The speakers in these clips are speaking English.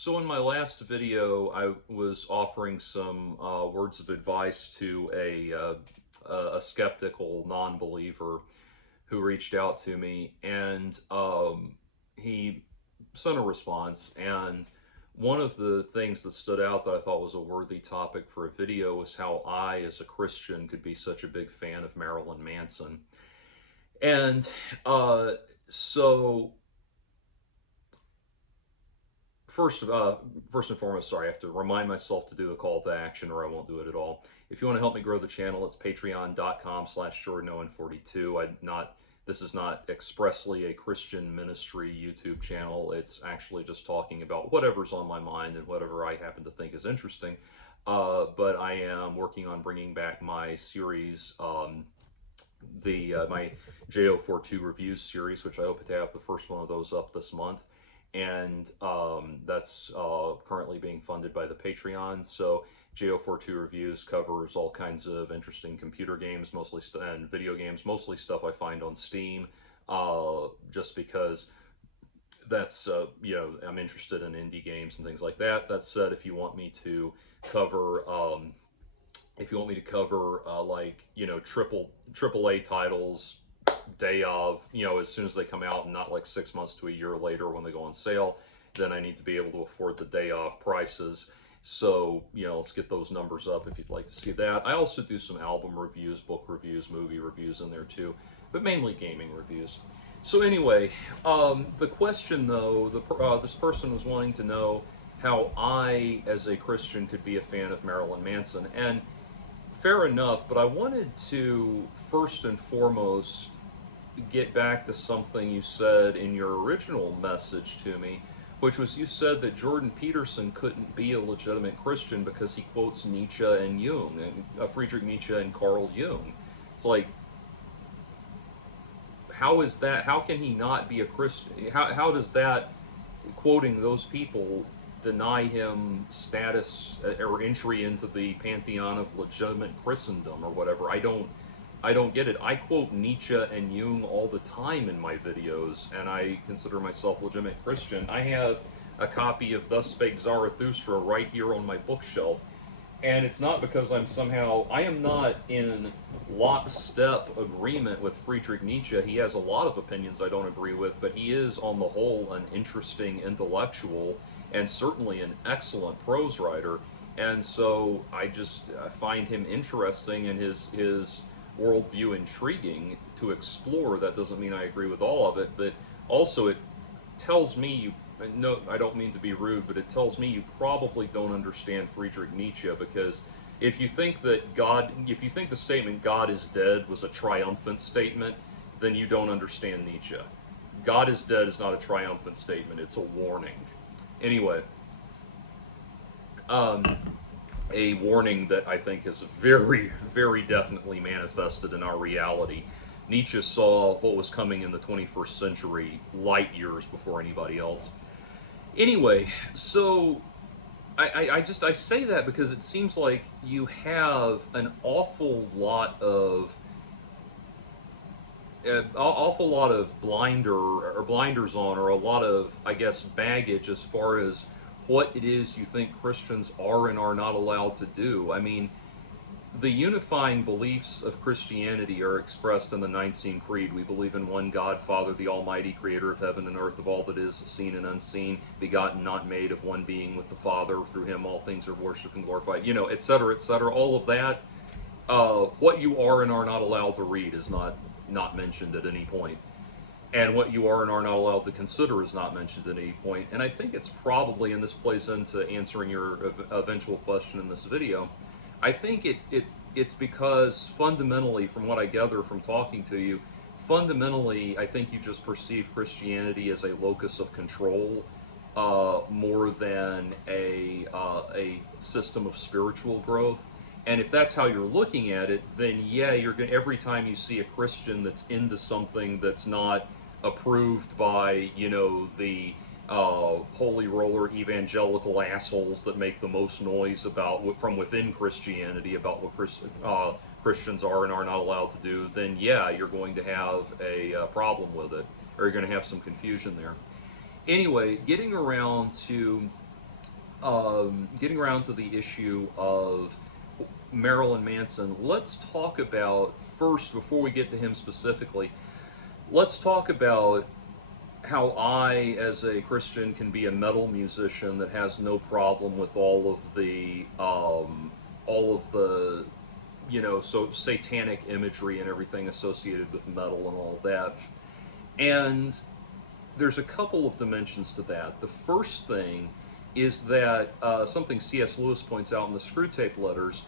So in my last video, I was offering some words of advice to a skeptical non-believer who reached out to me, and he sent a response. And one of the things that stood out that I thought was a worthy topic for a video was how I, as a Christian, could be such a big fan of Marilyn Manson. And uh, so First, first and foremost, sorry, I have to remind myself to do a call to action or I won't do it at all. If you want to help me grow the channel, it's patreon.com/JordanOwen42. This is not expressly a Christian ministry YouTube channel. It's actually just talking about whatever's on my mind and whatever I happen to think is interesting. But I am working on bringing back my series, my JO42 reviews series, which I hope to have the first one of those up this month. And that's currently being funded by the Patreon. So JO42 Reviews covers all kinds of interesting computer games, mostly and video games, mostly stuff I find on Steam, just because that's I'm interested in indie games and things like that. That said, if you want me to cover like triple A titles day of, as soon as they come out, and not like 6 months to a year later when they go on sale, then I need to be able to afford the day off prices. So, let's get those numbers up if you'd like to see that. I also do some album reviews, book reviews, movie reviews in there too, but mainly gaming reviews. So anyway, the question though, this person was wanting to know how I, as a Christian, could be a fan of Marilyn Manson. And fair enough, but I wanted to first and foremost get back to something you said in your original message to me, which was you said that Jordan Peterson couldn't be a legitimate Christian because he quotes Nietzsche and Jung, and Friedrich Nietzsche and Carl Jung. It's like, how is that? How can he not be a Christian? How does that, quoting those people, deny him status or entry into the pantheon of legitimate Christendom or whatever? I don't get it. I quote Nietzsche and Jung all the time in my videos, and I consider myself a legitimate Christian. I have a copy of Thus Spake Zarathustra right here on my bookshelf, and it's not because I am not in lockstep agreement with Friedrich Nietzsche. He has a lot of opinions I don't agree with, but he is, on the whole, an interesting intellectual and certainly an excellent prose writer. And so I find him interesting and his worldview intriguing to explore. That doesn't mean I agree with all of it, but also it tells me, no, I don't mean to be rude, but it tells me you probably don't understand Friedrich Nietzsche, because if you think the statement "God is dead" was a triumphant statement, then you don't understand Nietzsche. "God is dead" is not a triumphant statement, it's a warning. Anyway, um, a warning that I think is very, very definitely manifested in our reality. Nietzsche saw what was coming in the 21st century light years before anybody else. Anyway, so I say that because it seems like you have an awful lot of blinders on, or a lot of, I guess, baggage as far as what it is you think Christians are and are not allowed to do. I mean, the unifying beliefs of Christianity are expressed in the Nicene Creed. We believe in one God, Father, the Almighty, creator of heaven and earth, of all that is seen and unseen, begotten, not made, of one being with the Father. Through him all things are worshipped and glorified, etc., etc. All of that. What you are and are not allowed to read is not mentioned at any point. And what you are and are not allowed to consider is not mentioned at any point. And I think it's probably, and this plays into answering your eventual question in this video, I think it's because fundamentally, from what I gather from talking to you, fundamentally, I think you just perceive Christianity as a locus of control, more than a system of spiritual growth. And if that's how you're looking at it, then yeah, you're going every time you see a Christian that's into something that's not approved by, the holy roller evangelical assholes that make the most noise about from within Christianity about what Christians are and are not allowed to do, then yeah, you're going to have a problem with it, or you're going to have some confusion there. Anyway, getting around to getting around to the issue of Marilyn Manson, let's talk about first, before we get to him specifically, let's talk about how I, as a Christian, can be a metal musician that has no problem with all of the, so satanic imagery and everything associated with metal and all that. And there's a couple of dimensions to that. The first thing is that something C.S. Lewis points out in the Screw Tape Letters,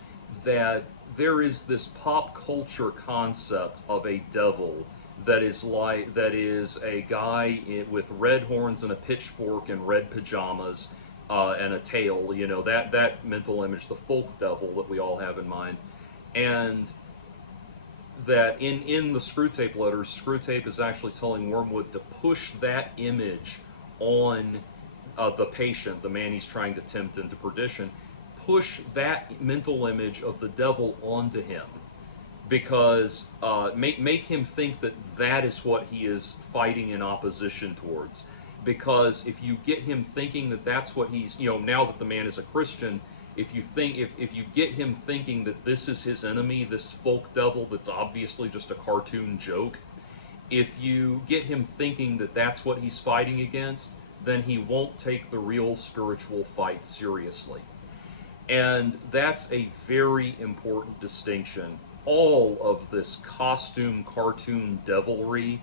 that there is this pop culture concept of a devil that is a guy with red horns and a pitchfork and red pajamas and a tail. That mental image, the folk devil that we all have in mind, and that in the Screw Tape Letters, Screw Tape is actually telling Wormwood to push that image on the patient, the man he's trying to tempt into perdition, push that mental image of the devil onto him, because make him think that that is what he is fighting in opposition towards. Because if you get him thinking that that's what he's, now that the man is a Christian, if you get him thinking that this is his enemy, this folk devil that's obviously just a cartoon joke, if you get him thinking that that's what he's fighting against, then he won't take the real spiritual fight seriously. And that's a very important distinction. All of this costume, cartoon devilry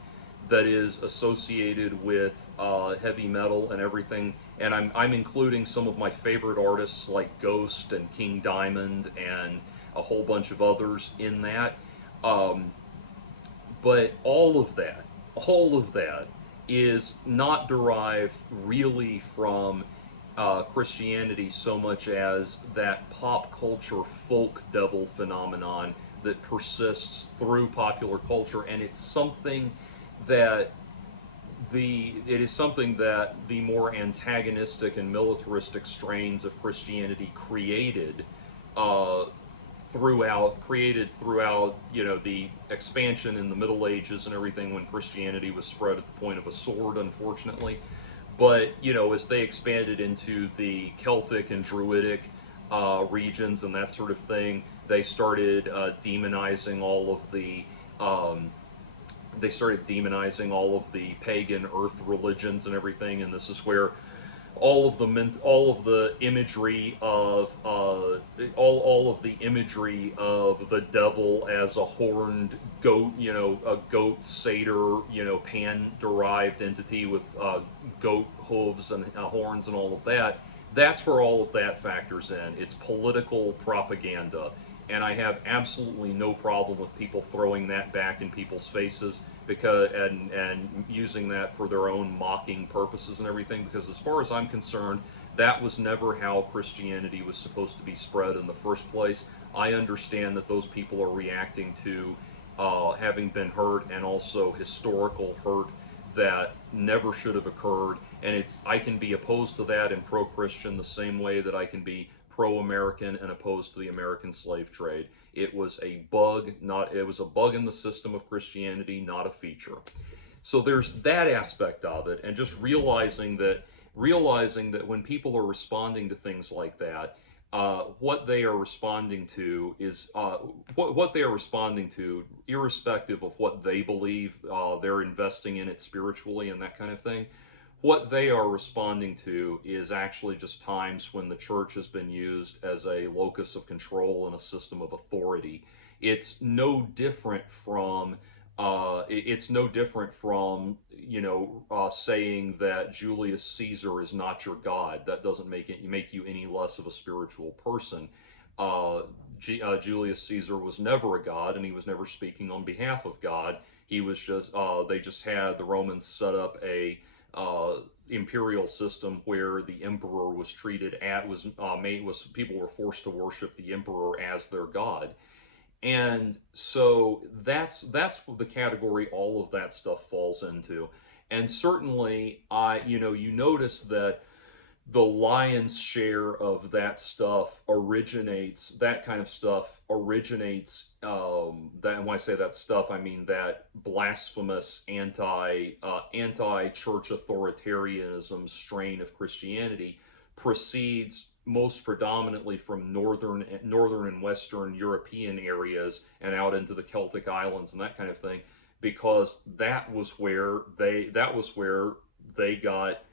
that is associated with heavy metal and everything, and I'm including some of my favorite artists like Ghost and King Diamond and a whole bunch of others in that. Um, but all of that is not derived really from Christianity so much as that pop culture folk devil phenomenon that persists through popular culture, and it's something that the more antagonistic and militaristic strains of Christianity uh, created throughout the expansion in the Middle Ages and everything, when Christianity was spread at the point of a sword, unfortunately. But as they expanded into the Celtic and Druidic regions and that sort of thing, they started demonizing all of the um, pagan earth religions and everything. And this is where all of the imagery of all of the imagery of the devil as a horned goat, a goat satyr, pan derived entity with goat hooves and horns and all of that. That's where all of that factors in. It's political propaganda, and I have absolutely no problem with people throwing that back in people's faces, because and using that for their own mocking purposes and everything, because as far as I'm concerned, that was never how Christianity was supposed to be spread in the first place. I understand that those people are reacting to having been hurt, and also historical hurt that never should have occurred. And I can be opposed to that and pro-Christian the same way that I can be pro-American and opposed to the American slave trade. It was a bug, not it was a bug in the system of Christianity, not a feature. So there's that aspect of it, and just realizing that when people are responding to things like that, what they are responding to is what they are responding to, irrespective of what they believe they're investing in it spiritually and that kind of thing. What they are responding to is actually just times when the church has been used as a locus of control and a system of authority. It's no different from saying that Julius Caesar is not your God. That doesn't make you any less of a spiritual person. Julius Caesar was never a god, and he was never speaking on behalf of God. He was just they just had the Romans set up a imperial system where the emperor was treated at was people were forced to worship the emperor as their god. And so that's the category all of that stuff falls into. And certainly, you notice that the lion's share of that kind of stuff originates, that, and when I say that stuff, I mean that blasphemous anti church authoritarianism strain of Christianity proceeds most predominantly from northern and western European areas and out into the Celtic islands and that kind of thing, because that was where they got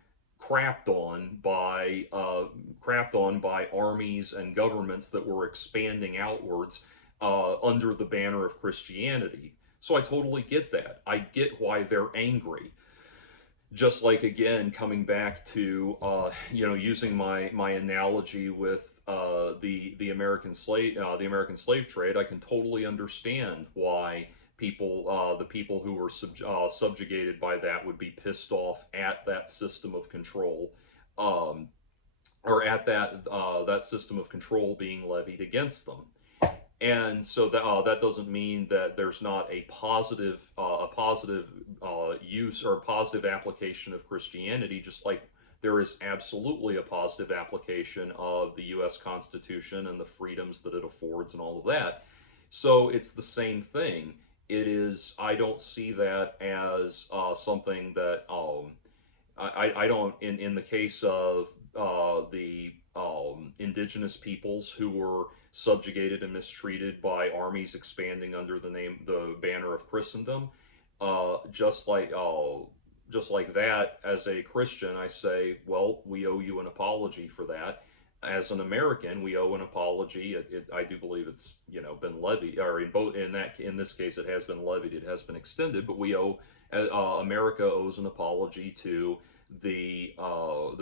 crapped on by armies and governments that were expanding outwards under the banner of Christianity. So I totally get that. I get why they're angry. Just like, again, coming back to using my analogy with the American slave trade, I can totally understand why the people who were subjugated by that would be pissed off at that system of control, um, or at that system of control being levied against them. And so that doesn't mean that there's not a positive use or a positive application of Christianity, just like there is absolutely a positive application of the U.S. Constitution and the freedoms that it affords and all of that. So it's the same thing. It is. I don't see that as something that I don't. In the case of the indigenous peoples who were subjugated and mistreated by armies expanding under the banner of Christendom, uh, just like uh, just like that, as a Christian, I say, well, we owe you an apology for that. As an American, we owe an apology. I do believe it's been levied, or in this case, it has been levied. It has been extended, but America owes an apology to the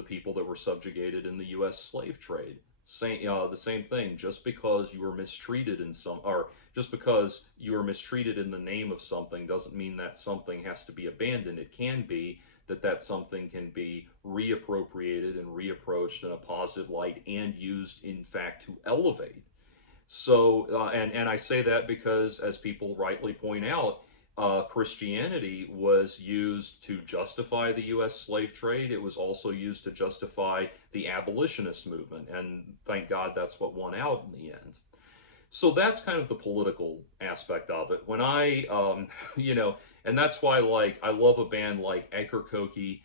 people that were subjugated in the U.S. slave trade. The same thing. Just because you were mistreated or just because you were mistreated in the name of something, doesn't mean that something has to be abandoned. It can be that something can be reappropriated and reapproached in a positive light and used, in fact, to elevate. So, and I say that because, as people rightly point out, Christianity was used to justify the U.S. slave trade. It was also used to justify the abolitionist movement, and thank God that's what won out in the end. So that's kind of the political aspect of it. When and that's why, like, I love a band like Akerkoke.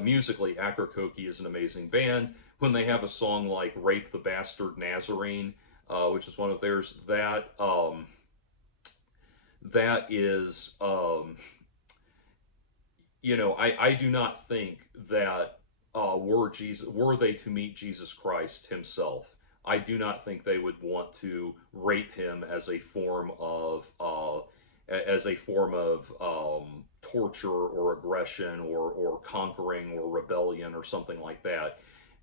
Musically, Akerkoke is an amazing band. When they have a song like "Rape the Bastard Nazarene," which is one of theirs, that is, I do not think that were they to meet Jesus Christ himself, I do not think they would want to rape him as a form of torture or aggression or conquering or rebellion or something like that.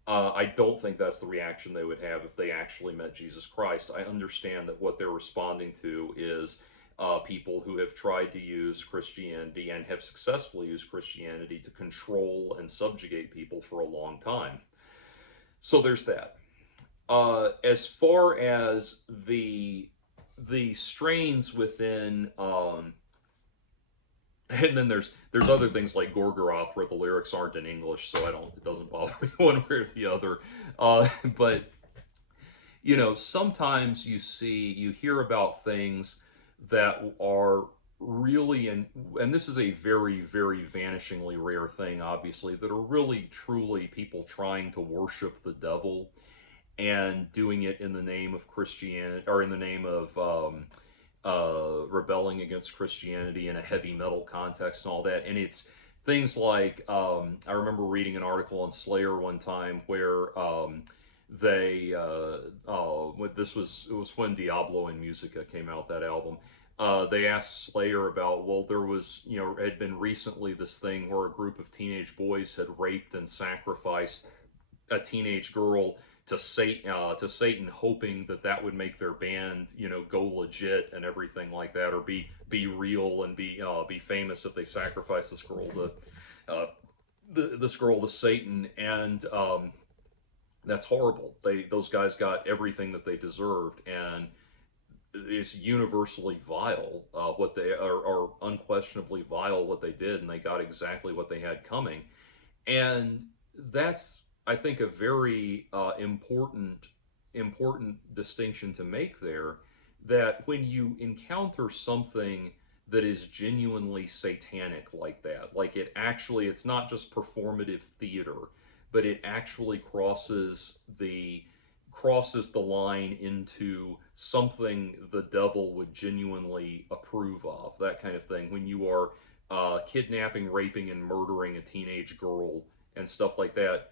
I don't think that's the reaction they would have if they actually met Jesus Christ. I understand that what they're responding to is people who have tried to use Christianity and have successfully used Christianity to control and subjugate people for a long time. So there's that. As far as the strains within, and then there's other things like Gorgoroth where the lyrics aren't in English, so it doesn't bother me one way or the other. But sometimes you hear about things that are really, and this is a very, very vanishingly rare thing, obviously, that are really truly people trying to worship the devil and doing it in the name of Christianity, or in the name of rebelling against Christianity in a heavy metal context and all that. And it's things like, I remember reading an article on Slayer one time where they it was when Diablo and Musica came out, that album. They asked Slayer about, well, there was, had been recently this thing where a group of teenage boys had raped and sacrificed a teenage girl to Satan, hoping that would make their band, go legit and everything like that, or be real and be famous if they sacrifice this girl to Satan. And that's horrible. Those guys got everything that they deserved, and it's universally vile, what they are unquestionably vile what they did, and they got exactly what they had coming. And that's, I think, a very important distinction to make there, that when you encounter something that is genuinely satanic like that, like it's not just performative theater, but it actually crosses the line into something the devil would genuinely approve of, that kind of thing. When you are kidnapping, raping, and murdering a teenage girl and stuff like that,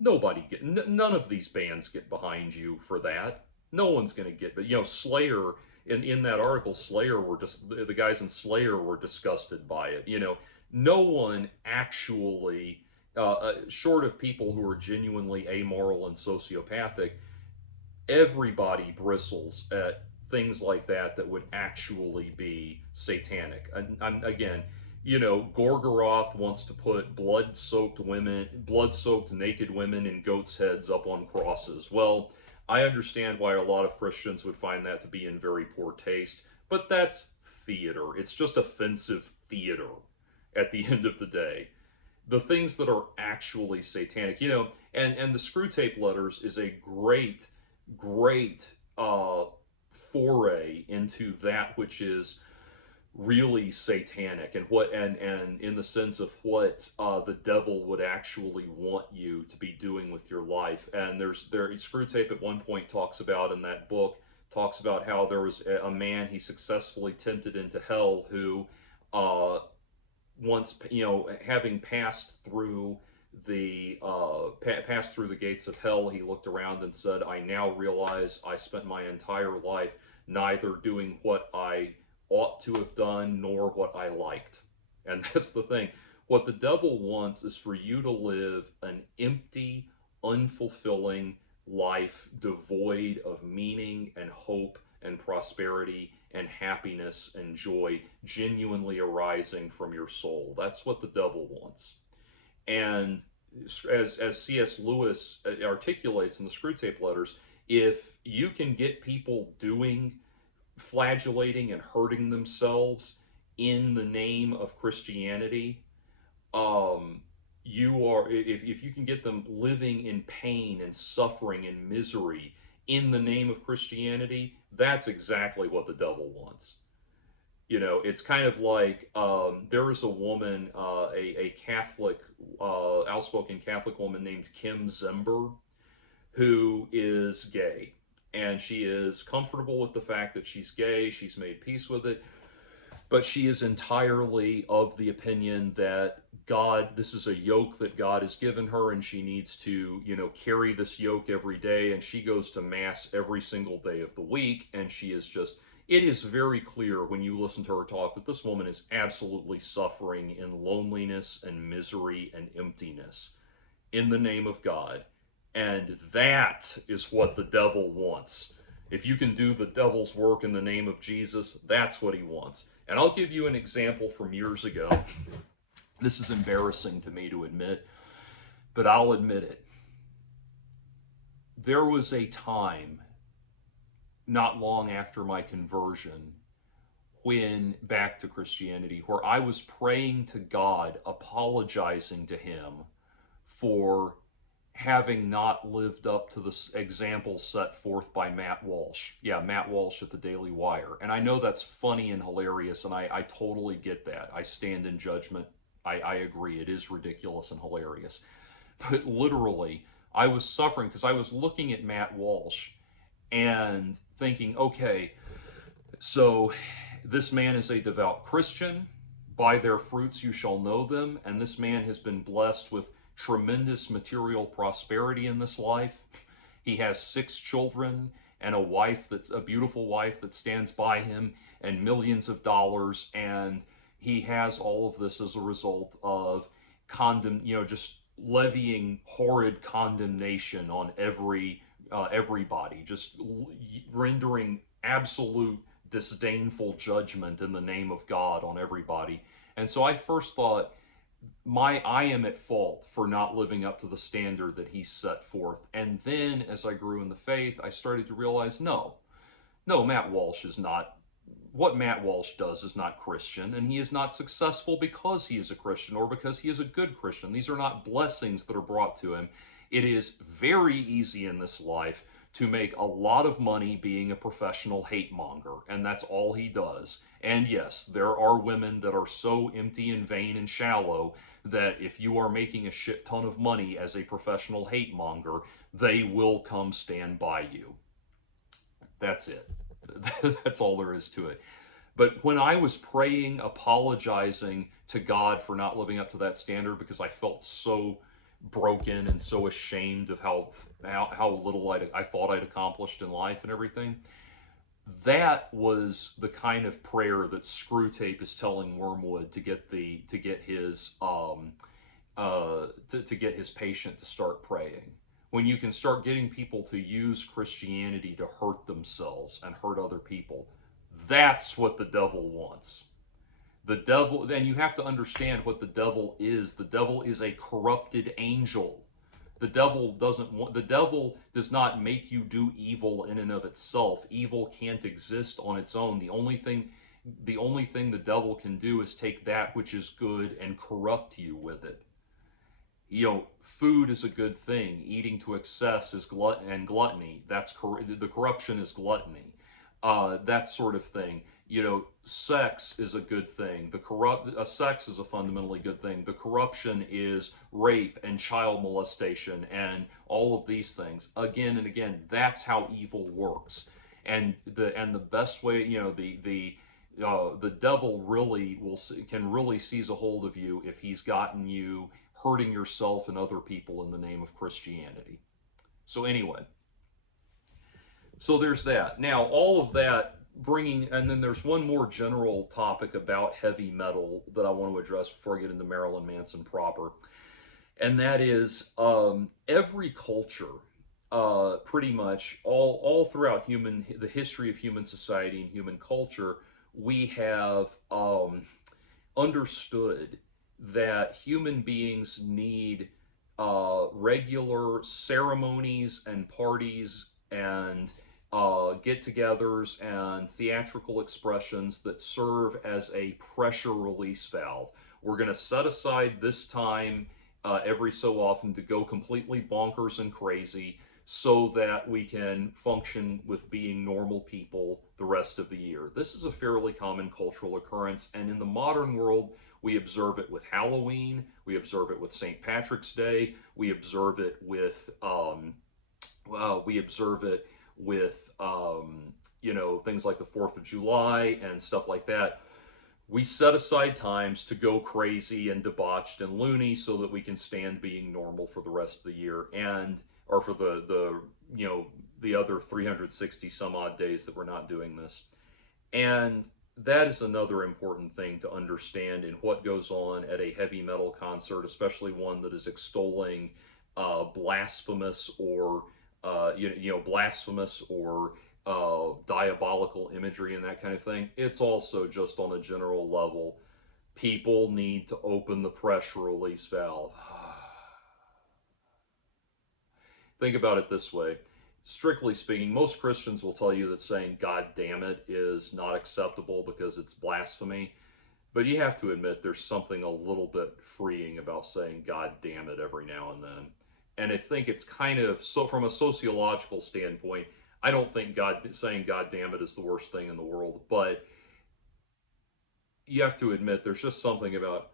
none of these bands get behind you for that. No one's going to get, but Slayer, in that article, Slayer were just, the guys in Slayer were disgusted by it. No one actually, short of people who are genuinely amoral and sociopathic, everybody bristles at things like that would actually be satanic. And again, Gorgoroth wants to put blood-soaked naked women and goats' heads up on crosses. Well, I understand why a lot of Christians would find that to be in very poor taste, but that's theater. It's just offensive theater at the end of the day. The things that are actually satanic, and the Screw Tape Letters is a great foray into that which is really satanic, and in the sense of what the devil would actually want you to be doing with your life. And Screw Tape at one point talks about, in that book, talks about how there was a man he successfully tempted into hell who once, having passed through the gates of hell, he looked around and said, "I now realize I spent my entire life neither doing what I ought to have done nor what I liked." And that's the thing. What the devil wants is for you to live an empty, unfulfilling life, devoid of meaning and hope and prosperity and happiness and joy genuinely arising from your soul. That's what the devil wants. And as C.S. Lewis articulates in the Screw Tape Letters, if you can get people flagellating and hurting themselves in the name of Christianity, if you can get them living in pain and suffering and misery in the name of Christianity, that's exactly what the devil wants. It's kind of like, there is a woman, a Catholic, outspoken Catholic woman named Kim Zember, who is gay. And she is comfortable with the fact that she's gay. She's made peace with it. But she is entirely of the opinion that this is a yoke that God has given her, and she needs to, carry this yoke every day. And she goes to Mass every single day of the week. And she is it is very clear when you listen to her talk that this woman is absolutely suffering in loneliness and misery and emptiness in the name of God. And that is what the devil wants. If you can do the devil's work in the name of Jesus, that's what he wants. And I'll give you an example from years ago. This is embarrassing to me to admit, but I'll admit it. There was a time not long after my conversion, back to Christianity, where I was praying to God, apologizing to him for having not lived up to the example set forth by Matt Walsh. Yeah, Matt Walsh at the Daily Wire. And I know that's funny and hilarious, and I totally get that. I stand in judgment. I agree. It is ridiculous and hilarious. But literally, I was suffering because I was looking at Matt Walsh and thinking, okay, so this man is a devout Christian. By their fruits you shall know them. And this man has been blessed with tremendous material prosperity in this life. He has 6 children and a beautiful wife that stands by him, and millions of dollars. And he has all of this as a result of just levying horrid condemnation on everybody, just rendering absolute disdainful judgment in the name of God on everybody. And so I first thought, I am at fault for not living up to the standard that he set forth. And then as I grew in the faith, I started to realize, no, Matt Walsh is not, what Matt Walsh does is not Christian, and he is not successful because he is a Christian or because he is a good Christian. These are not blessings that are brought to him. It is very easy in this life to make a lot of money being a professional hate monger, and that's all he does. And yes, there are women that are so empty and vain and shallow that if you are making a shit ton of money as a professional hate monger, they will come stand by you. That's it. That's all there is to it. But when I was praying, apologizing to God for not living up to that standard because I felt so broken and so ashamed of how little I thought I'd accomplished in life and everything, that was the kind of prayer that Screwtape is telling Wormwood to get his to get his patient to start praying. When you can start getting people to use Christianity to hurt themselves and hurt other people, that's what the devil wants. The devil, and you have to understand what the devil is. The devil is a corrupted angel. The devil does not make you do evil in and of itself. Evil can't exist on its own. The only thing the devil can do is take that which is good and corrupt you with it. Food is a good thing. Eating to excess is gluttony. The corruption is gluttony. That sort of thing. Sex is a good thing. Sex is a fundamentally good thing. The corruption is rape and child molestation and all of these things. Again and again, that's how evil works. And the best way, the devil can really seize a hold of you if he's gotten you hurting yourself and other people in the name of Christianity. So anyway, so there's that. Now, all of that and then there's one more general topic about heavy metal that I want to address before I get into Marilyn Manson proper. And that is every culture, pretty much all throughout the history of human society and human culture, we have understood that human beings need regular ceremonies and parties and get-togethers and theatrical expressions that serve as a pressure release valve. We're going to set aside this time every so often to go completely bonkers and crazy so that we can function with being normal people the rest of the year. This is a fairly common cultural occurrence, and in the modern world, we observe it with Halloween, we observe it with St. Patrick's Day, we observe it with things like the 4th of July and stuff like that. We set aside times to go crazy and debauched and loony so that we can stand being normal for the rest of the year, or for the other 360 some odd days that we're not doing this. And that is another important thing to understand in what goes on at a heavy metal concert, especially one that is extolling blasphemous or diabolical imagery and that kind of thing. It's also just on a general level. People need to open the pressure release valve. Think about it this way. Strictly speaking, most Christians will tell you that saying "God damn it" is not acceptable because it's blasphemy. But you have to admit there's something a little bit freeing about saying "God damn it" every now and then. And I think it's kind of, so from a sociological standpoint, I don't think saying "God damn it" is the worst thing in the world. But you have to admit there's just something about,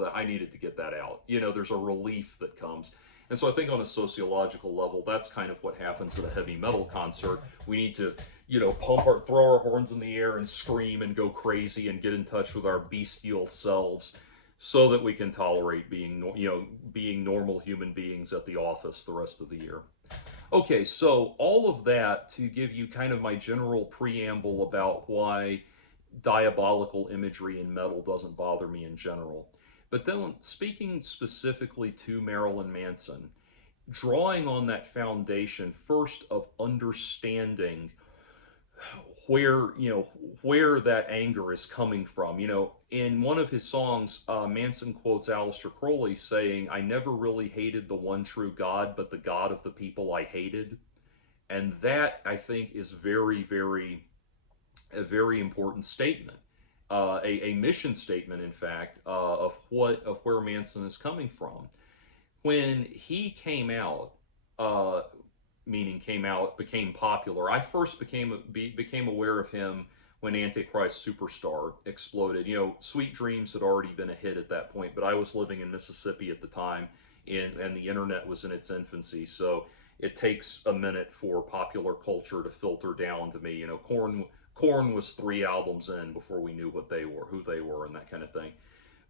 that I needed to get that out. There's a relief that comes. And so I think on a sociological level, that's kind of what happens at a heavy metal concert. We need to, throw our horns in the air and scream and go crazy and get in touch with our bestial selves so that we can tolerate being normal human beings at the office the rest of the year. Okay, so all of that to give you kind of my general preamble about why diabolical imagery in metal doesn't bother me in general. But then speaking specifically to Marilyn Manson, drawing on that foundation first of understanding where that anger is coming from. In one of his songs, Manson quotes Aleister Crowley saying, "I never really hated the one true God, but the God of the people I hated." And that, I think, is a very important statement, a mission statement, in fact, of where Manson is coming from. When he came out uh, meaning became popular. I first became aware of him when Antichrist Superstar exploded. You know, Sweet Dreams had already been a hit at that point, but I was living in Mississippi at the time, and the internet was in its infancy, so it takes a minute for popular culture to filter down to me. You know, Korn was 3 albums in before we knew what they were, who they were, and that kind of thing.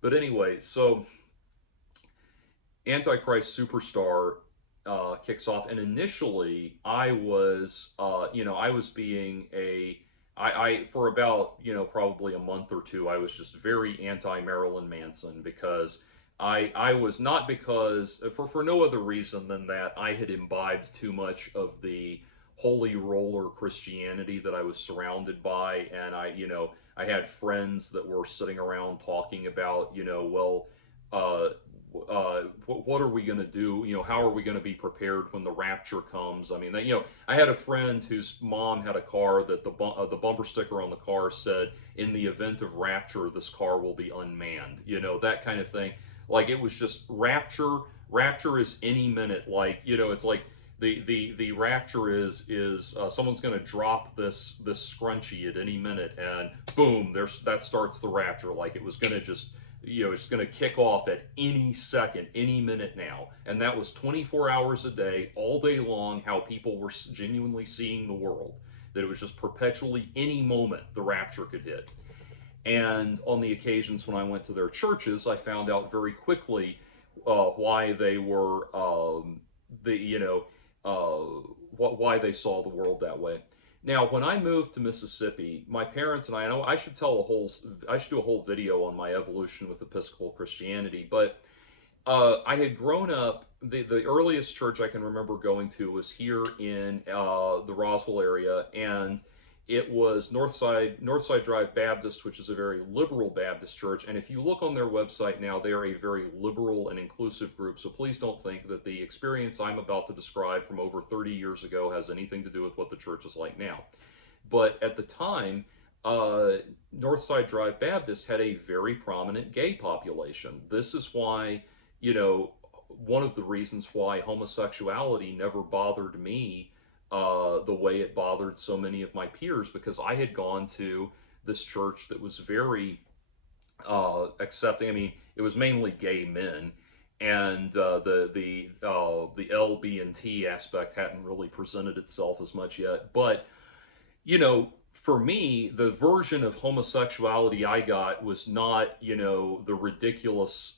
But anyway, so Antichrist Superstar kicks off, and initially I was, I was being I for about, probably a month or two, I was just very anti Marilyn Manson because I was not because for no other reason than that I had imbibed too much of the holy roller Christianity that I was surrounded by, and I had friends that were sitting around talking about, well, uh, what are we going to do? How are we going to be prepared when the rapture comes? I mean, I had a friend whose mom had a car that the bumper sticker on the car said, "In the event of rapture, this car will be unmanned." That kind of thing. Like it was just rapture. Rapture is any minute. Like it's like the rapture is someone's going to drop this scrunchie at any minute, and boom, that starts the rapture. Like it was going to just it's going to kick off at any second, any minute now. And that was 24 hours a day, all day long, how people were genuinely seeing the world. That it was just perpetually, any moment, the rapture could hit. And on the occasions when I went to their churches, I found out very quickly why they were, why they saw the world that way. Now, when I moved to Mississippi, my parents and I know I should do a whole video on my evolution with Episcopal Christianity, but I had grown up. The earliest church I can remember going to was here in the Roswell area, and it was Northside Drive Baptist, which is a very liberal Baptist church. And if you look on their website now, they are a very liberal and inclusive group. So please don't think that the experience I'm about to describe from over 30 years ago has anything to do with what the church is like now. But at the time, Northside Drive Baptist had a very prominent gay population. This is why, one of the reasons why homosexuality never bothered me the way it bothered so many of my peers, because I had gone to this church that was very accepting. I mean, it was mainly gay men, and the L, B, and T aspect hadn't really presented itself as much yet. But for me, the version of homosexuality I got was not, the ridiculous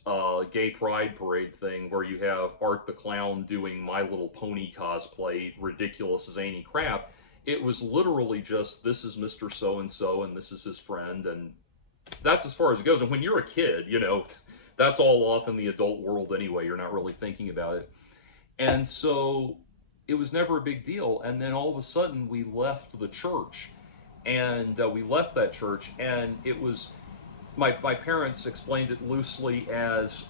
gay pride parade thing where you have Art the Clown doing My Little Pony cosplay, ridiculous zany crap. It was literally just, this is Mr. So-and-so, and this is his friend, and that's as far as it goes. And when you're a kid, that's all off in the adult world anyway. You're not really thinking about it. And so it was never a big deal. And then all of a sudden, we left the church. And we left that church, and it was my parents explained it loosely as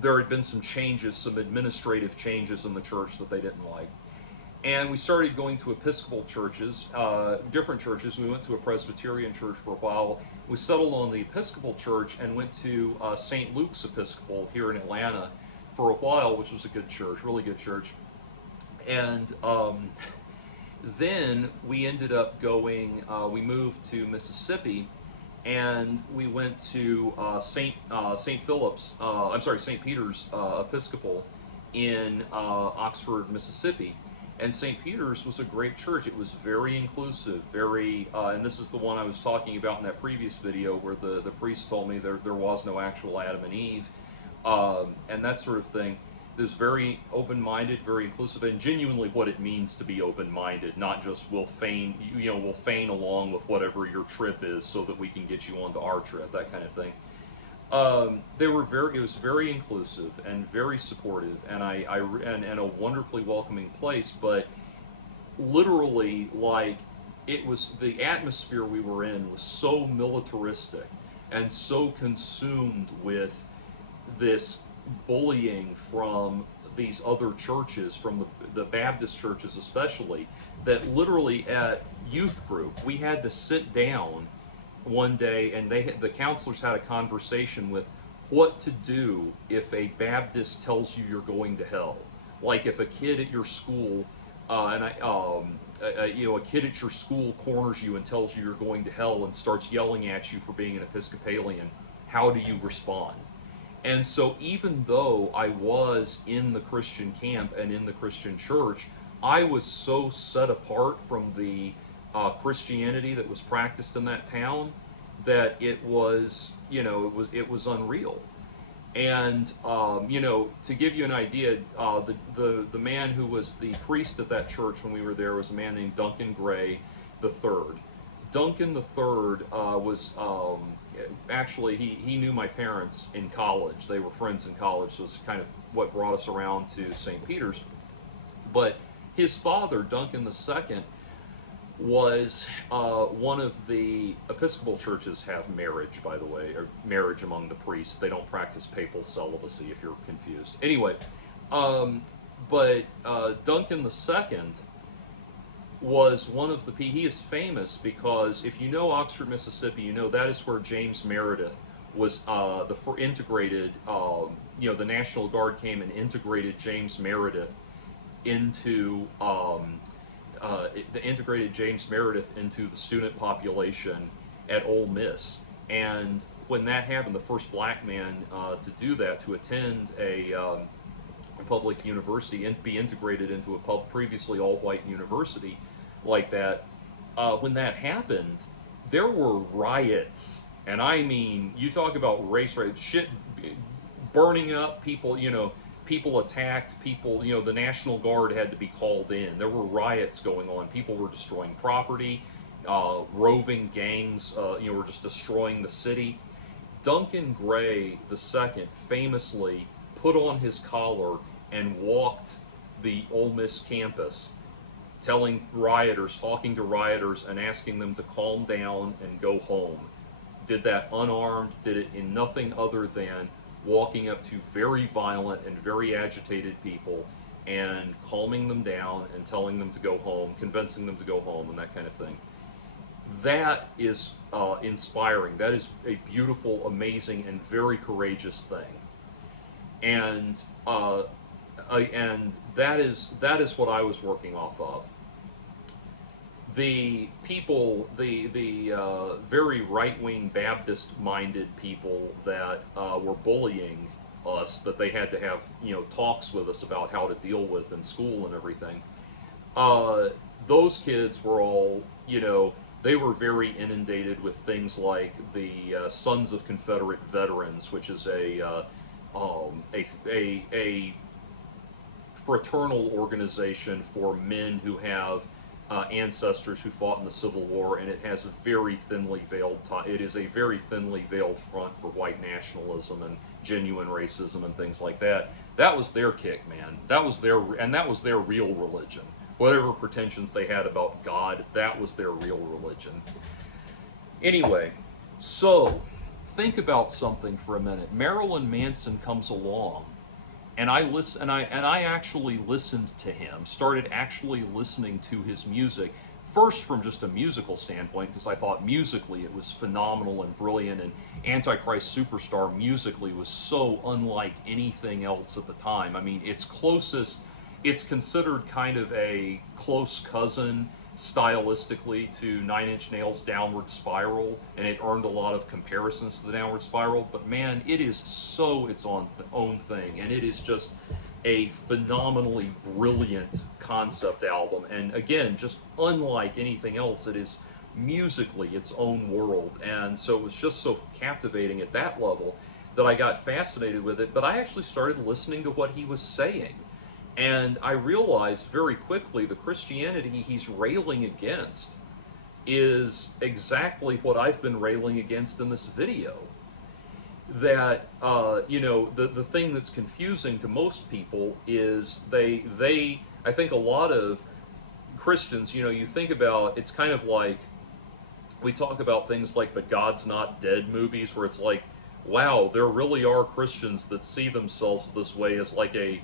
there had been some changes, some administrative changes in the church that they didn't like. And we started going to Episcopal churches, different churches. We went to a Presbyterian church for a while. We settled on the Episcopal church and went to St. Luke's Episcopal here in Atlanta for a while, which was a good church, really good church. And then we ended up going, we moved to Mississippi, and we went to St. Peter's Episcopal in Oxford, Mississippi. And St. Peter's was a great church. It was very inclusive, very, and this is the one I was talking about in that previous video where the priest told me there was no actual Adam and Eve, and that sort of thing. It was very open-minded, very inclusive, and genuinely what it means to be open-minded, not just we'll feign along with whatever your trip is so that we can get you onto our trip, that kind of thing. It was very inclusive and very supportive, and and a wonderfully welcoming place. But literally, like, it was, the atmosphere we were in was so militaristic and so consumed with this bullying from these other churches, from the Baptist churches especially, that literally at youth group we had to sit down one day, and the counselors had a conversation with what to do if a Baptist tells you you're going to hell. Like if a kid at your school, a kid at your school corners you and tells you you're going to hell and starts yelling at you for being an Episcopalian, how do you respond? And so, even though I was in the Christian camp and in the Christian church, I was so set apart from the Christianity that was practiced in that town that it was, it was unreal. And to give you an idea, the man who was the priest at that church when we were there was a man named Duncan Gray the Third. Duncan the Third was actually he knew my parents in college. They were friends in college, so it's kind of what brought us around to St. Peter's. But his father, Duncan the Second, was one of the Episcopal churches have marriage, by the way, or marriage among the priests. They don't practice papal celibacy, if you're confused. Anyway, but Duncan the Second was one of the he is famous because if you know Oxford, Mississippi, you know that is where James Meredith was integrated. The National Guard came and integrated James Meredith into into the student population at Ole Miss. And when that happened, the first black man to do that, to attend a public university and be integrated into a previously all-white university like that, when that happened, there were riots. And I mean, you talk about race riots, shit burning up, people attacked, the National Guard had to be called in. There were riots going on. People were destroying property, roving gangs, were just destroying the city. Duncan Gray II famously put on his collar and walked the Ole Miss campus, talking to rioters and asking them to calm down and go home. Did that unarmed, did it in nothing other than walking up to very violent and very agitated people and calming them down and telling them to go home, convincing them to go home, and that kind of thing. That is inspiring. That is a beautiful, amazing, and very courageous thing. And that is what I was working off of. The people, the very right-wing Baptist-minded people that were bullying us, that they had to have talks with us about how to deal with in school and everything. Those kids were all they were very inundated with things like the Sons of Confederate Veterans, which is a fraternal organization for men who have ancestors who fought in the Civil War, and it has a very thinly veiled. It is a very thinly veiled front for white nationalism and genuine racism and things like that. That was their kick, man. That was their real religion. Whatever pretensions they had about God, that was their real religion. Anyway, so think about something for a minute. Marilyn Manson comes along. And I actually listened to him, started actually listening to his music, first from just a musical standpoint, because I thought musically it was phenomenal and brilliant, and Antichrist Superstar musically was so unlike anything else at the time. I mean, it's considered kind of a close cousin stylistically to Nine Inch Nails' Downward Spiral, and it earned a lot of comparisons to the Downward Spiral, but man, it is so its own thing, and it is just a phenomenally brilliant concept album, and again, just unlike anything else. It is musically its own world, and so it was just so captivating at that level that I got fascinated with it. But I actually started listening to what he was saying, and I realized very quickly the Christianity he's railing against is exactly what I've been railing against in this video. That, the thing that's confusing to most people is I think a lot of Christians, you think about, it's kind of like, we talk about things like the God's Not Dead movies, where it's like, wow, there really are Christians that see themselves this way as like a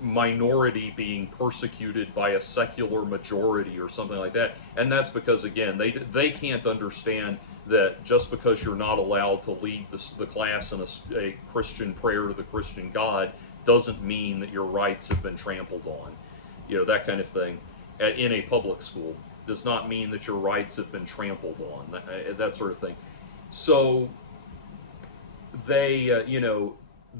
minority being persecuted by a secular majority or something like that. And that's because, again, they can't understand that just because you're not allowed to lead the class in a Christian prayer to the Christian God doesn't mean that your rights have been trampled on. You know, that kind of thing. In a public school does not mean that your rights have been trampled on. That sort of thing. So they,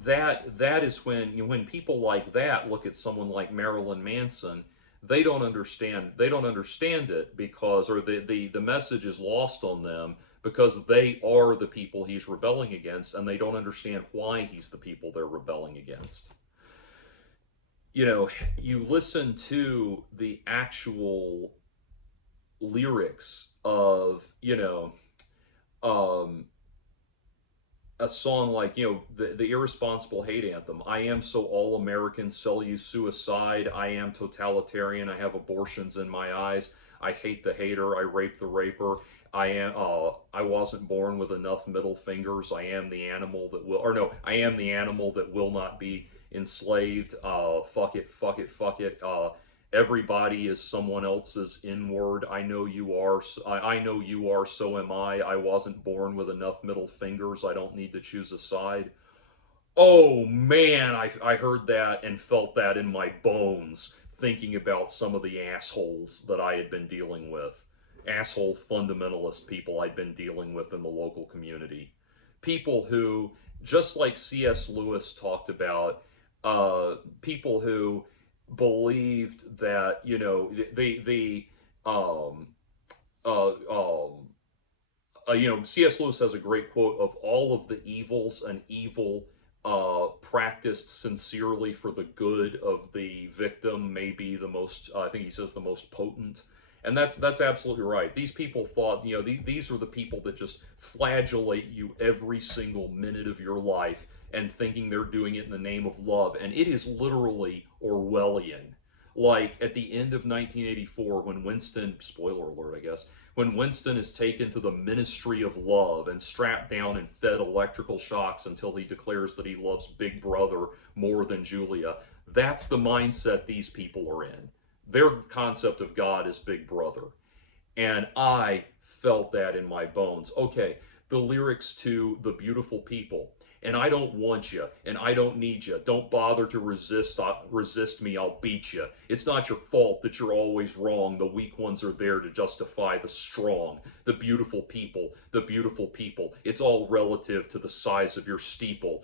that is when when people like that look at someone like Marilyn Manson, they don't understand it because, or the message is lost on them because they are the people he's rebelling against, and they don't understand why he's the people they're rebelling against. You listen to the actual lyrics of um, a song like the irresponsible hate anthem. I am so all American, sell you suicide. I am totalitarian. I have abortions in my eyes. I hate the hater. I rape the raper. I wasn't born with enough middle fingers. I am the animal that will, or no, I am the animal that will not be enslaved. Fuck it, fuck it, fuck it. Everybody is someone else's inward. I know you are. I know you are. So am I. I wasn't born with enough middle fingers. I don't need to choose a side. Oh man, I heard that and felt that in my bones, thinking about some of the assholes that I had been dealing with. Asshole fundamentalist people I'd been dealing with in the local community. People who, just like C.S. Lewis talked about, people who believed that, um, C.S. Lewis has a great quote of all of the evils an evil practiced sincerely for the good of the victim may be the most, I think he says, the most potent. And that's absolutely right. These people thought, these are the people that just flagellate you every single minute of your life and thinking they're doing it in the name of love. And it is literally Orwellian. Like at the end of 1984, when Winston, spoiler alert, I guess, when Winston is taken to the Ministry of Love and strapped down and fed electrical shocks until he declares that he loves Big Brother more than Julia, that's the mindset these people are in. Their concept of God is Big Brother. And I felt that in my bones. Okay, the lyrics to The Beautiful People. And I don't want you, and I don't need you. Don't bother to resist me, I'll beat you. It's not your fault that you're always wrong. The weak ones are there to justify the strong. The beautiful people, the beautiful people. It's all relative to the size of your steeple.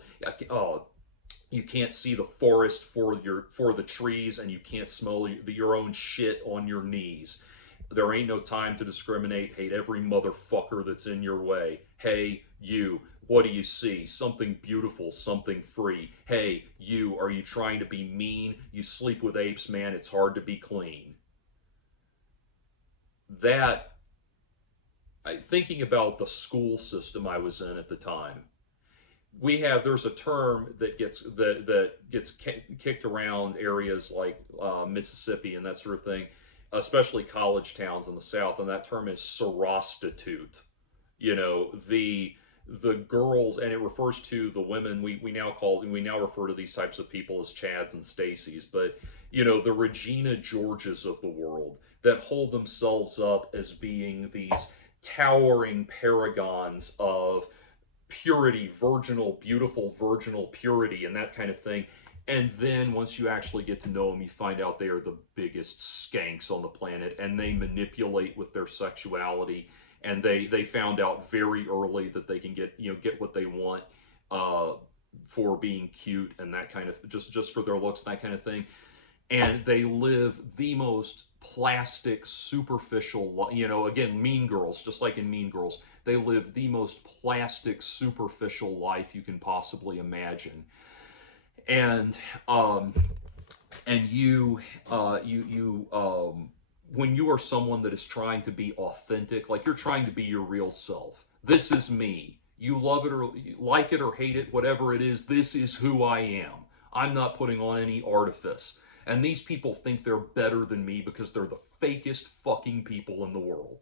You can't see the forest for the trees, and you can't smell your own shit on your knees. There ain't no time to discriminate. Hate every motherfucker that's in your way. Hey, you. What do you see? Something beautiful, something free. Hey, you, are you trying to be mean? You sleep with apes, man. It's hard to be clean. That, thinking about the school system I was in at the time, there's a term that gets kicked around areas like Mississippi and that sort of thing, especially college towns in the South, and that term is sorostitute. The girls, and it refers to the women. We now refer to these types of people as Chads and Stacys, but the Regina Georges of the world that hold themselves up as being these towering paragons of purity, beautiful virginal purity, and that kind of thing. And then once you actually get to know them, you find out they are the biggest skanks on the planet, and they manipulate with their sexuality. And they found out very early that they can get what they want for being cute and that kind of just for their looks, that kind of thing. And they live the most plastic, superficial, again, Mean Girls, just like in Mean Girls, they live the most plastic, superficial life you can possibly imagine. And when you are someone that is trying to be authentic, like you're trying to be your real self, this is me. You love it or like it or hate it, whatever it is, this is who I am. I'm not putting on any artifice. And these people think they're better than me because they're the fakest fucking people in the world.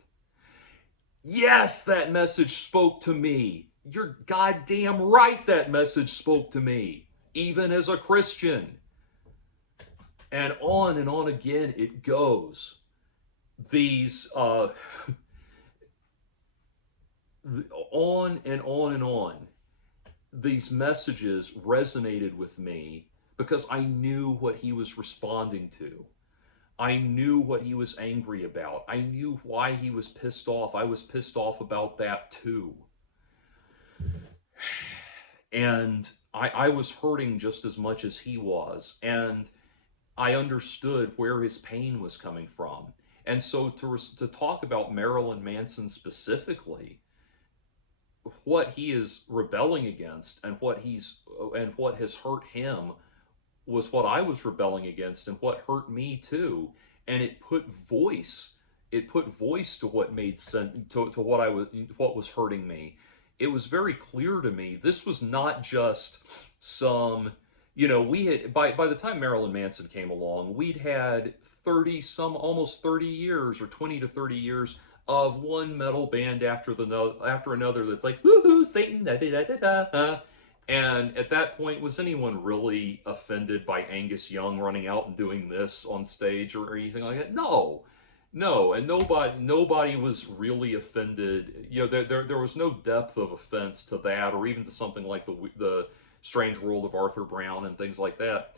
Yes, that message spoke to me. You're goddamn right that message spoke to me, even as a Christian. And on again it goes. These, on and on and on. These messages resonated with me because I knew what he was responding to. I knew what he was angry about. I knew why he was pissed off. I was pissed off about that too. And I was hurting just as much as he was. And I understood where his pain was coming from. And so to talk about Marilyn Manson specifically, what he is rebelling against and what has hurt him was what I was rebelling against and what hurt me too. And it put voice to what made sense to what was hurting me. It was very clear to me this was not just some, we had by the time Marilyn Manson came along, we'd had 30 some almost 30 years or 20 to 30 years of one metal band after another that's like woohoo Satan da da da da da. And at that point, was anyone really offended by Angus Young running out and doing this on stage or anything like that? No, no, and nobody was really offended. There was no depth of offense to that, or even to something like the Strange World of Arthur Brown and things like that.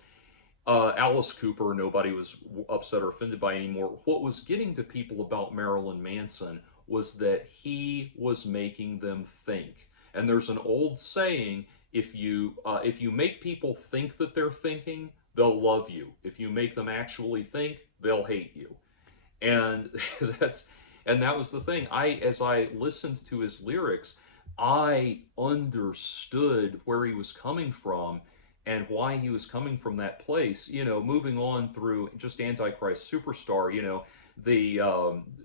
Alice Cooper, nobody was upset or offended by anymore. What was getting to people about Marilyn Manson was that he was making them think. And there's an old saying: if you make people think that they're thinking, they'll love you. If you make them actually think, they'll hate you. And that was the thing. As I listened to his lyrics, I understood where he was coming from and why he was coming from that place. Moving on through just Antichrist Superstar, the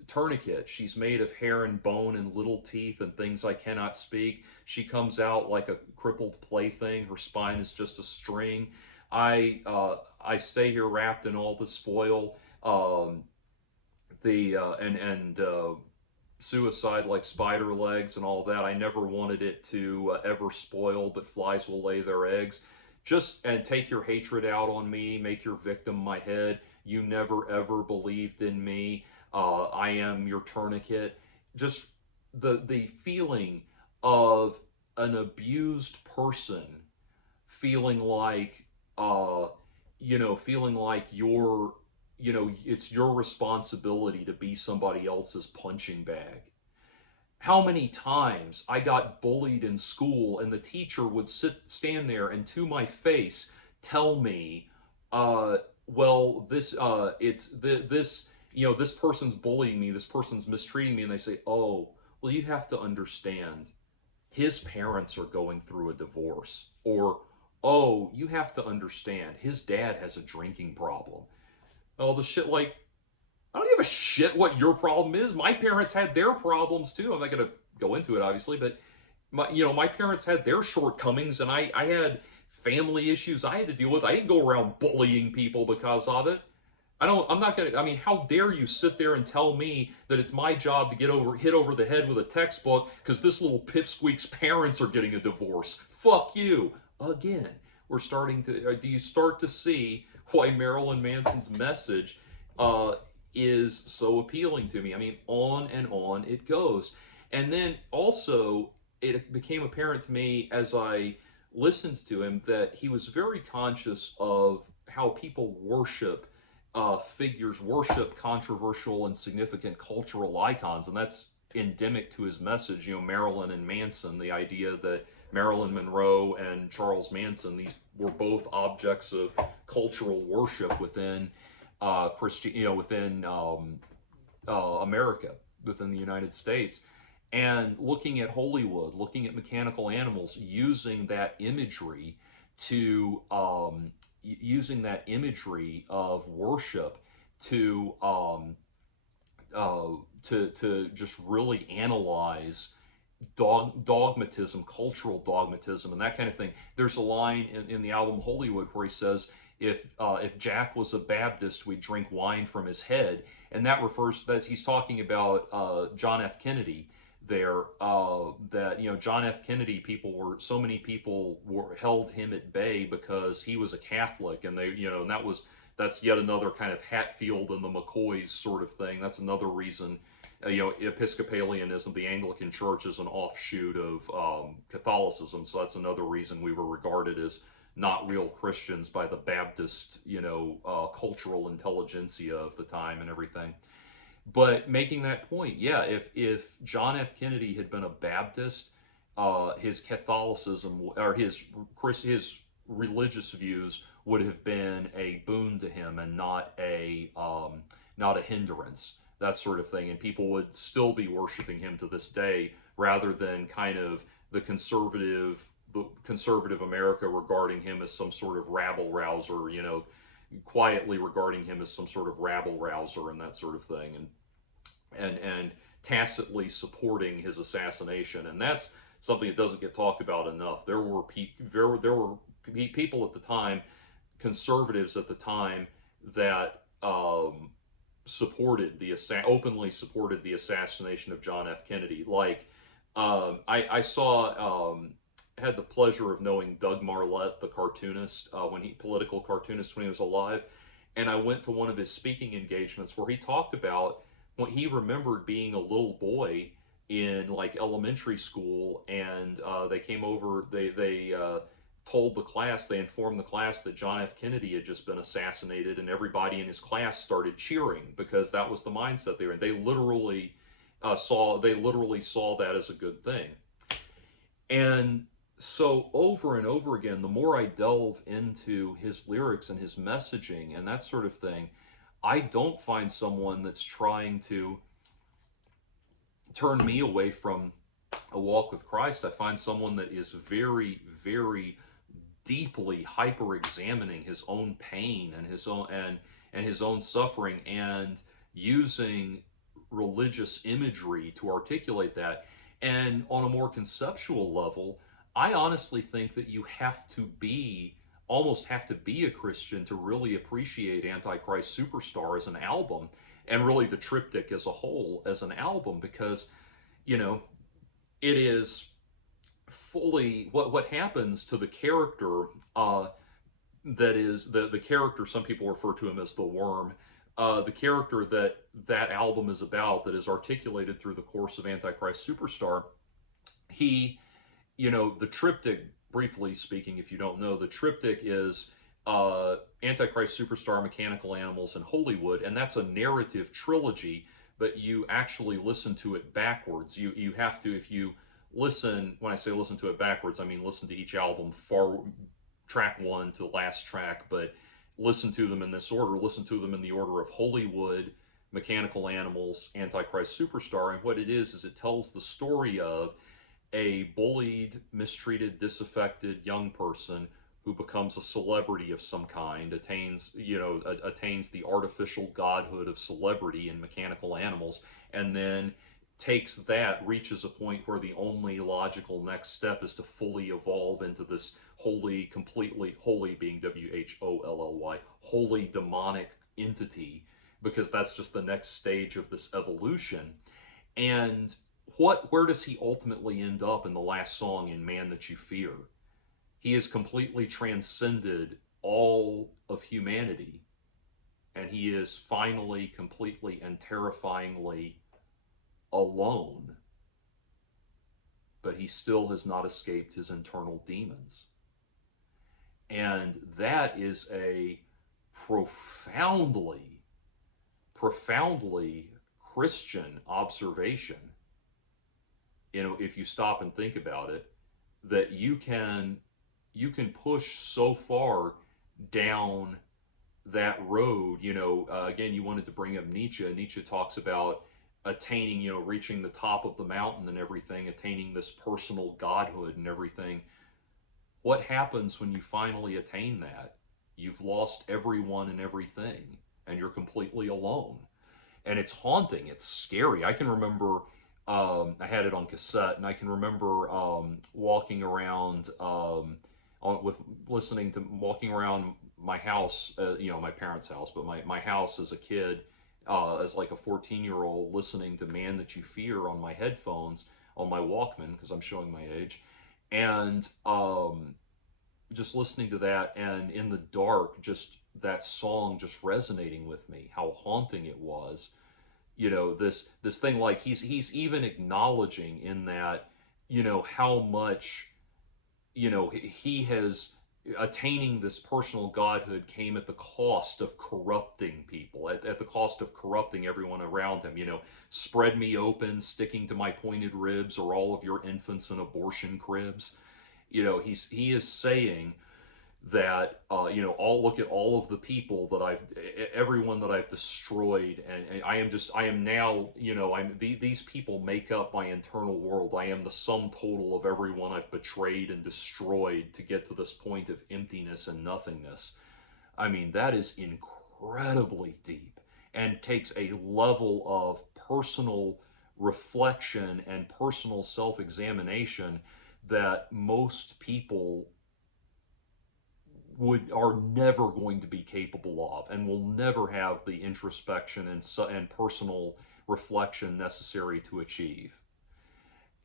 tourniquet. She's made of hair and bone and little teeth and things I cannot speak. She comes out like a crippled plaything. Her spine is just a string. I stay here wrapped in all the spoil. The and Suicide like spider legs and all that. I never wanted it to ever spoil, but flies will lay their eggs. Just and take your hatred out on me, make your victim my head. You never ever believed in me. I am your tourniquet. Just the feeling of an abused person feeling like feeling like it's your responsibility to be somebody else's punching bag. How many times I got bullied in school and the teacher would stand there and to my face tell me, well, this person's bullying me, this person's mistreating me, and they say, oh, well, you have to understand, his parents are going through a divorce, or, oh, you have to understand, his dad has a drinking problem. All the shit like, I don't give a shit what your problem is. My parents had their problems too. I'm not going to go into it, obviously, but my parents had their shortcomings, and I had family issues I had to deal with. I didn't go around bullying people because of it. I'm not going to, how dare you sit there and tell me that it's my job to hit over the head with a textbook because this little pipsqueak's parents are getting a divorce. Fuck you. Again, do you start to see why Marilyn Manson's message is so appealing to me? On and on it goes. And then also, it became apparent to me as I listened to him that he was very conscious of how people worship worship controversial and significant cultural icons, and that's endemic to his message. Marilyn and Manson, the idea that Marilyn Monroe and Charles Manson, these were both objects of cultural worship within within America, within the United States. And looking at Hollywood, looking at mechanical animals, using that imagery of worship to just really analyze dogmatism, cultural dogmatism, and that kind of thing. There's a line in the album Hollywood where he says, if Jack was a Baptist, we'd drink wine from his head, and that he's talking about John F. Kennedy there. That John F. Kennedy, so many people held him at bay because he was a Catholic, and and that's yet another kind of Hatfield and the McCoys sort of thing. That's another reason. Episcopalianism, the Anglican Church, is an offshoot of Catholicism, so that's another reason we were regarded as not real Christians by the Baptist, cultural intelligentsia of the time and everything. But making that point, yeah, if John F. Kennedy had been a Baptist, his Catholicism or his religious views would have been a boon to him and not a hindrance, that sort of thing, and people would still be worshiping him to this day, rather than kind of the conservative America regarding him as some sort of rabble rouser, quietly regarding him as some sort of rabble rouser and that sort of thing, and tacitly supporting his assassination. And that's something that doesn't get talked about enough. There were people at the time, conservatives at the time, that openly supported the assassination of John F. Kennedy. Like, I saw, had the pleasure of knowing Doug Marlette, the cartoonist, political cartoonist, when he was alive, and I went to one of his speaking engagements where he talked about when he remembered being a little boy in like elementary school, and they came over, they informed the class that John F. Kennedy had just been assassinated, and everybody in his class started cheering because that was the mindset they were in. They literally saw that as a good thing. And so over and over again, the more I delve into his lyrics and his messaging and that sort of thing, I don't find someone that's trying to turn me away from a walk with Christ. I find someone that is very, very deeply hyper-examining his own pain and his own suffering, and using religious imagery to articulate that. And on a more conceptual level, I honestly think that you almost have to be a Christian to really appreciate Antichrist Superstar as an album, and really the triptych as a whole as an album, because, it is fully what happens to the character, that is the character some people refer to him as the Worm, the character that album is about, that is articulated through the course of Antichrist Superstar. The triptych, briefly speaking, if you don't know, the triptych is Antichrist Superstar, Mechanical Animals, and Hollywood, and that's a narrative trilogy, but you actually listen to it backwards. You have to, if you listen, when I say listen to it backwards, I mean listen to each album, track one to last track, but listen to them in this order. Listen to them in the order of Hollywood, Mechanical Animals, Antichrist Superstar. And what it is it tells the story of a bullied, mistreated, disaffected young person who becomes a celebrity of some kind, attains the artificial godhood of celebrity in Mechanical Animals, and then reaches a point where the only logical next step is to fully evolve into this holy, completely holy, being WHOLLY, holy demonic entity, because that's just the next stage of this evolution. And where does he ultimately end up in the last song, in Man That You Fear? He has completely transcended all of humanity, and he is finally, completely, and terrifyingly alone. But he still has not escaped his internal demons. And that is a profoundly, profoundly Christian observation, if you stop and think about it, that you can push so far down that road. Again, you wanted to bring up Nietzsche. Nietzsche talks about attaining, reaching the top of the mountain and everything, attaining this personal godhood and everything. What happens when you finally attain that? You've lost everyone and everything, and you're completely alone. And it's haunting. It's scary. I can remember, I had it on cassette, and I can remember walking around walking around my house, my parents' house, but my house as a kid, as like a 14-year-old, listening to Man That You Fear on my headphones, on my Walkman, because I'm showing my age, and just listening to that, and in the dark, just that song just resonating with me, how haunting it was. This thing, like he's even acknowledging in that, how much, he has attaining this personal godhood came at the cost of corrupting people, at the cost of corrupting everyone around him. Spread me open, sticking to my pointed ribs, or all of your infants in abortion cribs. He is saying that all look at all of the people that everyone that I've destroyed, and I am now, these people make up my internal world. I am the sum total of everyone I've betrayed and destroyed to get to this point of emptiness and nothingness. I mean, that is incredibly deep and takes a level of personal reflection and personal self-examination that most people are never going to be capable of, and will never have the introspection and personal reflection necessary to achieve.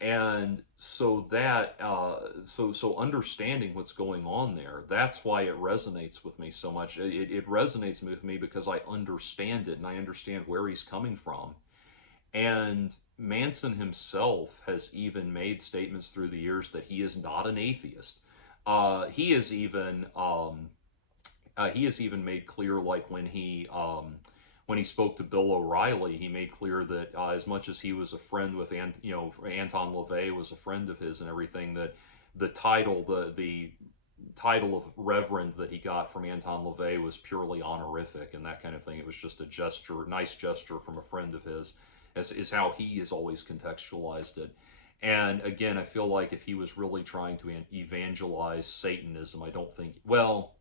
And so so understanding what's going on there, that's why it resonates with me so much. It resonates with me because I understand it, and I understand where he's coming from. And Manson himself has even made statements through the years that he is not an atheist. He has even made clear, like when he spoke to Bill O'Reilly, he made clear that as much as he was a friend with Anton LaVey was a friend of his and everything, that the title of reverend that he got from Anton LaVey was purely honorific and that kind of thing. It was just a gesture, nice gesture from a friend of his, as is how he has always contextualized it. And again, I feel like if he was really trying to evangelize Satanism, I don't think, well,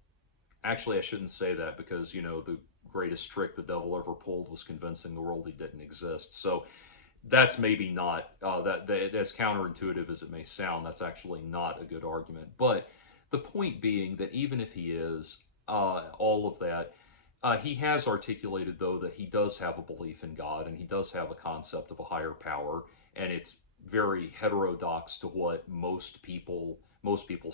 actually, I shouldn't say that, because, the greatest trick the devil ever pulled was convincing the world he didn't exist. So that's maybe not, as counterintuitive as it may sound, that's actually not a good argument. But the point being that even if he is all of that, he has articulated, though, that he does have a belief in God, and he does have a concept of a higher power, and it's very heterodox to what most people's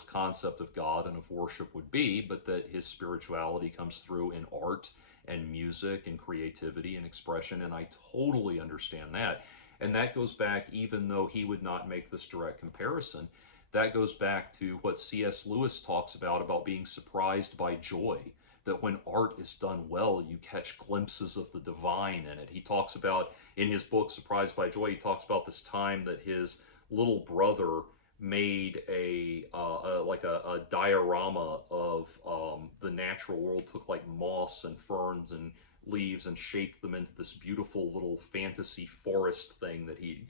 concept of God and of worship would be, but that his spirituality comes through in art and music and creativity and expression, and I totally understand that. And that goes back, even though he would not make this direct comparison, that goes back to what C.S. Lewis talks about being surprised by joy. That when art is done well, you catch glimpses of the divine in it. He talks about, in his book Surprised by Joy, he talks about this time that his little brother made a diorama of the natural world, took like moss and ferns and leaves and shaped them into this beautiful little fantasy forest thing that he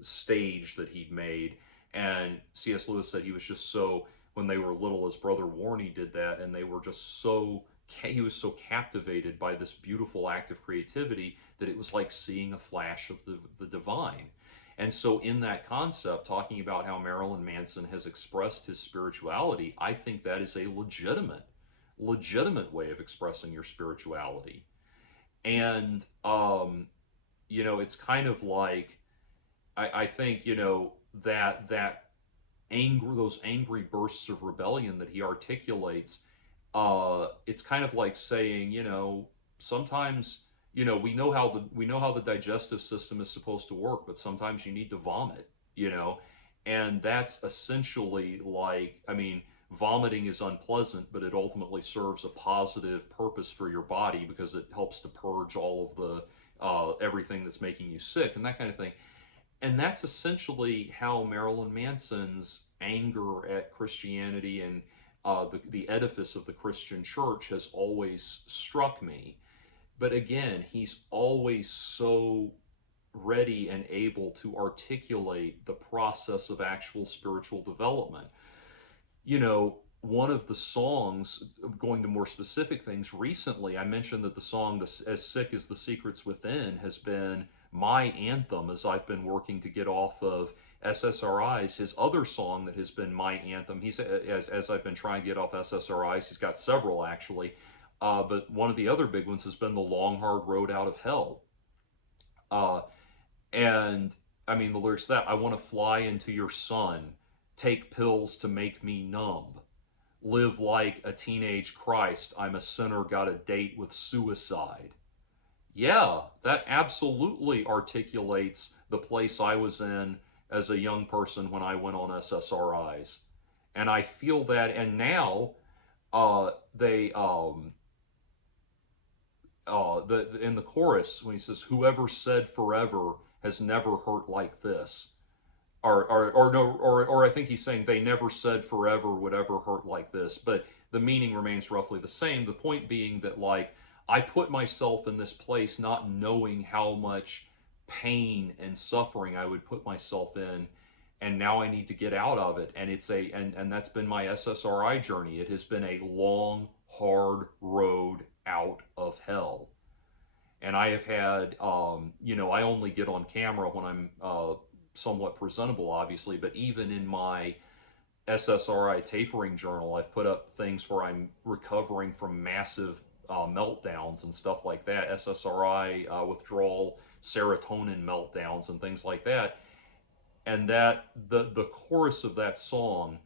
stage that he'd made. And C.S. Lewis said he was just so, when they were little, his brother Warney did that, and they were just he was so captivated by this beautiful act of creativity that it was like seeing a flash of the divine. And so in that concept, talking about how Marilyn Manson has expressed his spirituality, I think that is a legitimate way of expressing your spirituality. And, it's kind of like, I think, that those angry bursts of rebellion that he articulates, it's kind of like saying, sometimes, we know how the digestive system is supposed to work, but sometimes you need to vomit, and that's essentially like, I mean, vomiting is unpleasant, but it ultimately serves a positive purpose for your body because it helps to purge all of the everything that's making you sick and that kind of thing. And that's essentially how Marilyn Manson's anger at Christianity and the edifice of the Christian church has always struck me. But again, he's always so ready and able to articulate the process of actual spiritual development. One of the songs, going to more specific things, recently I mentioned that the song As Sick as the Secrets Within has been my anthem as I've been working to get off of SSRIs. His other song that has been my anthem, as I've been trying to get off SSRIs, he's got several actually, but one of the other big ones has been The Long Hard Road Out of Hell. And I mean, the lyrics to that: I want to fly into your sun, take pills to make me numb, live like a teenage Christ, I'm a sinner, got a date with suicide. Yeah, that absolutely articulates the place I was in as a young person when I went on SSRIs. And I feel that, and now they in the chorus when he says, "Whoever said forever has never hurt like this," or no, or I think he's saying they never said forever would ever hurt like this, but the meaning remains roughly the same. The point being that, like, I put myself in this place not knowing how much pain and suffering I would put myself in, and now I need to get out of it. And it's and that's been my SSRI journey. It has been a long, hard road out of hell. And I have had, I only get on camera when I'm somewhat presentable, obviously, but even in my SSRI tapering journal, I've put up things where I'm recovering from massive meltdowns and stuff like that, SSRI withdrawal, serotonin meltdowns, and things like that. And that the chorus of that song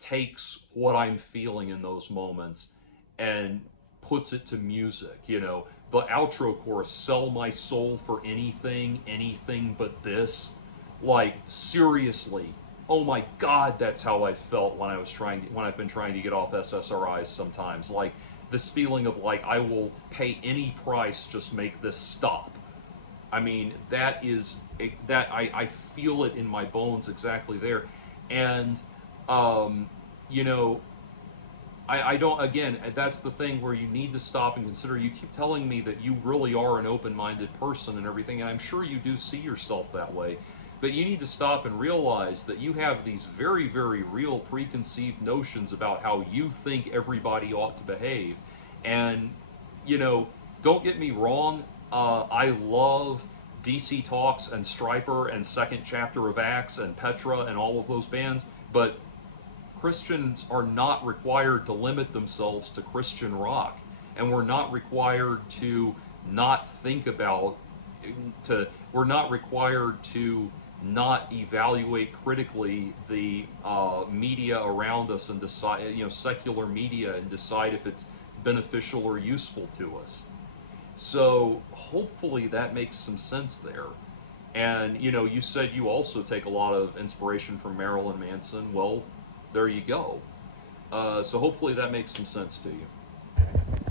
takes what I'm feeling in those moments and puts it to music. The outro chorus, "Sell my soul for anything, anything but this." Like, seriously, oh my God, that's how I felt when I've been trying to get off SSRIs sometimes. Like, this feeling of, like, I will pay any price, just make this stop. I mean, I feel it in my bones exactly there. And, um, you know, I don't, again, that's the thing where you need to stop and consider. You keep telling me that you really are an open minded person and everything, and I'm sure you do see yourself that way. But you need to stop and realize that you have these very, very real preconceived notions about how you think everybody ought to behave. And, you know, don't get me wrong, I love DC Talks and Striper and Second Chapter of Acts and Petra and all of those bands, but Christians are not required to limit themselves to Christian rock, and we're not required to not think about we're not required to not evaluate critically the media around us and decide, secular media, and decide if it's beneficial or useful to us. So hopefully that makes some sense there. And you said you also take a lot of inspiration from Marilyn Manson. Well, there you go. So hopefully that makes some sense to you.